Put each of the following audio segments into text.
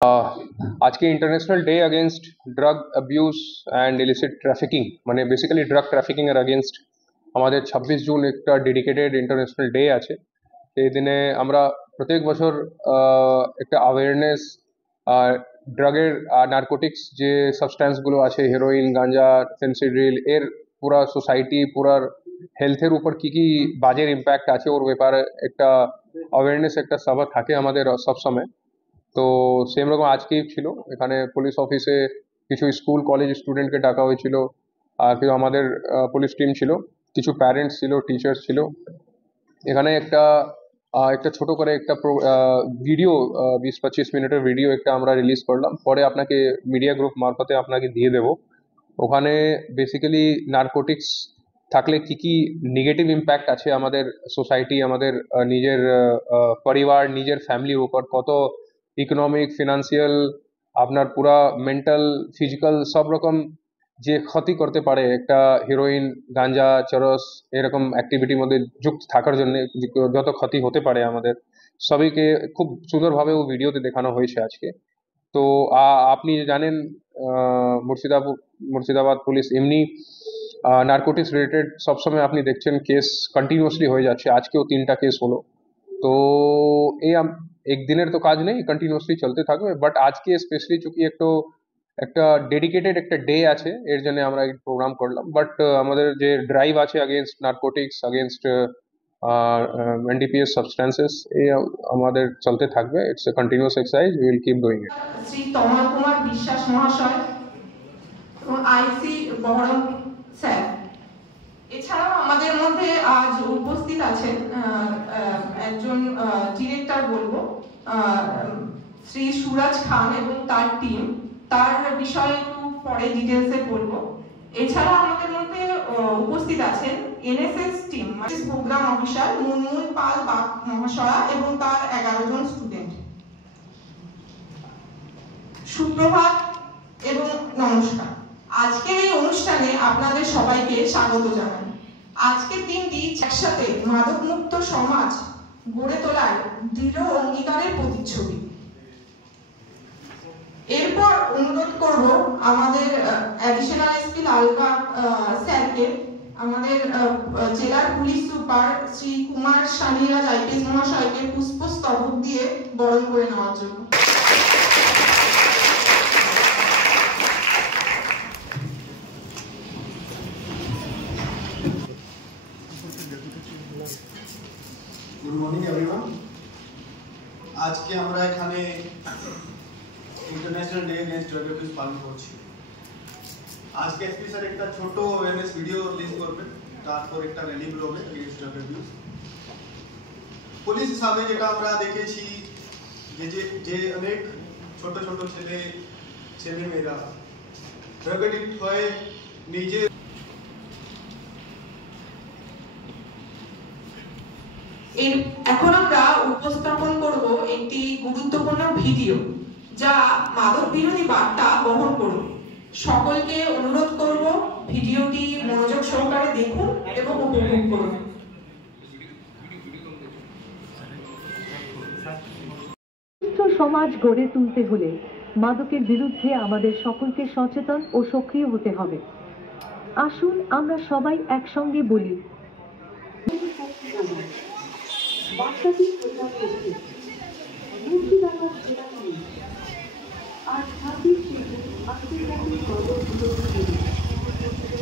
आज के international day against drug abuse and illicit trafficking মানে বেসিক্যালি ড্রাগ ট্রাফিকিং এর अगेंस्ट আমাদের 26 জুন একটা ডেডিকেটেড ইন্টারন্যাশনাল ডে আছে। এই দিনে আমরা প্রত্যেক বছর একটা অ্যাওয়ারনেস ড্রাগের নার্কোটিক্স যে সাবস্টেন্সগুলো আছে হেরোইন গাঁজা ফেন্সিডিল এর পুরা সোসাইটি পুরার হেলথের উপর কি কি বাজের ইম্প্যাক্ট আছে ওর ব্যাপারে একটা অ্যাওয়ারনেস একটা সভা থাকে আমাদের সবসময়। তো সেম রকম আজকেই ছিল, এখানে পুলিশ অফিসে কিছু স্কুল কলেজ স্টুডেন্টকে ডাকা হয়েছিল, আর কিছু আমাদের পুলিশ টিম ছিল, কিছু প্যারেন্টস ছিল, টিচার্স ছিল। এখানে একটা একটা ছোট করে একটা ভিডিও 20-25 মিনিটের ভিডিও একটা আমরা রিলিজ করলাম, পরে আপনাকে মিডিয়া গ্রুপ মারফতে আপনাকে দিয়ে দেবো। ওখানে বেসিক্যালি নার্কোটিক্স থাকলে কি কি নেগেটিভ ইম্প্যাক্ট আছে আমাদের সোসাইটি, আমাদের নিজের পরিবার, নিজের ফ্যামিলির উপর কত ইকোনমিক ফিনান্সিয়াল আপনার পুরা মেন্টাল ফিজিক্যাল সব রকম যে ক্ষতি করতে পারে একটা হিরোইন গাঁজা চরস এরকম অ্যাক্টিভিটির মধ্যে যুক্ত থাকার জন্য যত ক্ষতি হতে পারে আমাদের সবাইকে খুব সুন্দরভাবে ও ভিডিওতে দেখানো হয়েছে আজকে। তো আপনি জানেন মুর্শিদাবাদ পুলিশ এমনি নার্কোটিক্স রিলেটেড সবসময় আপনি দেখছেন কেস কন্টিনিউয়াসলি হয়ে যাচ্ছে, আজকেও 3টা কেস হলো। তো এই একদিনের তো কাজ নেই, কন্টিনিউয়াসলি চলতে থাকবে, বাট আজকে স্পেশালি চুকি একটা ডেডিকেটেড একটা ডে আছে এর জন্য আমরা এই প্রোগ্রাম করলাম। বাট আমাদের যে ড্রাইভ আছে against narcotics against NDPS substances এই আমাদের চলতে থাকবে। It's a continuous exercise, we will keep doing it. Shri Tamal Kumar Biswas মহাশয় এবং আইসি বহরম স্যার, এছাড়াও আমাদের মধ্যে আজ উপস্থিত আছেন একজন ডিরেক্টর বলবো শ্রী সুরাজ খান এবং তার টিম, তার বিষয়ে একটু পরে ডিটেলসে বলবো। এছাড়া আমাদের মধ্যে উপস্থিত আছেন NSS team program officer Munmun Pal Bag মহাশয়া এবং তার 11 জন স্টুডেন্ট। সুপ্রভাত এবং নমস্কার। আজকের এই অনুষ্ঠানে আপনাদের সবাইকে স্বাগত জানাই। আজকের দিনটি একসাথে মাদকমুক্ত সমাজ গড়ে তোলার দৃঢ় অঙ্গীকারের প্রতিচ্ছবি। এরপর অনুরোধ করব আমাদের অ্যাডিশনাল এসপি লালবাগ স্যারকে আমাদের জেলার police super Shri Kumar Shaniraj IPS মহাশয়কে পুষ্পস্তবক দিয়ে বরণ করে নেওয়ার জন্য। Good morning everyone. আজকে আমরা এখানে international day against drug abuse পালন করছি। আজকে এসপি স্যার একটা ছোট অ্যাওয়ারনেস ভিডিও রিলিজ করবেন, তারপর একটা র্যালি বেরোবে এগেইনস্ট ড্রাগ অ্যাবিউজ। পুলিশ হিসাবে যেটা আমরা দেখেছি যে অনেক ছোট ছোট ছেলে মেয়েরা ড্রাগ অ্যাডিক্ট হয়ে নিজে এখন আমরা উপস্থাপন করব একটি গুরুত্বপূর্ণ ভিডিও যা মাদক বিরোধী বার্তা বহন করবে। সকলকে অনুরোধ করব ভিডিওটি মনোযোগ সহকারে দেখুন এবং উপভোগ করুন। সুস্থ সমাজ গড়ে তুলতে হলে মাদকের বিরুদ্ধে আমাদের সকলকে সচেতন ও সক্রিয় হতে হবে। আসুন আমরা সবাই একসঙ্গে বলি, বার্তাটি প্রচার করছে মুর্শিদাবাদ জেলা পুলিশ আর 26 আন্তর্জাতিক মাদক বিরোধী দিবস।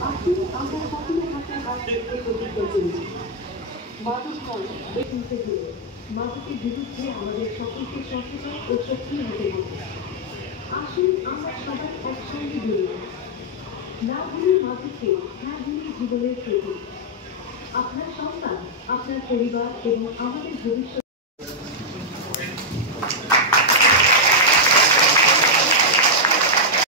আসুন আমরা সকলে হাতে হাত রেখে প্রতিজ্ঞা করি, মাদক নয় তুলতে হলে মাদকের বিরুদ্ধে আমাদের সকলকে সচেতন ও সক্রিয় হতে হবে। আসুন আমরা সবাই একসঙ্গে বলি, না ভুলি মাদককে, হ্যাঁ ভুলি জীবনের প্রতি। আপনার সন্তান, আপনার পরিবার এবং আমাদের ভবিষ্যৎ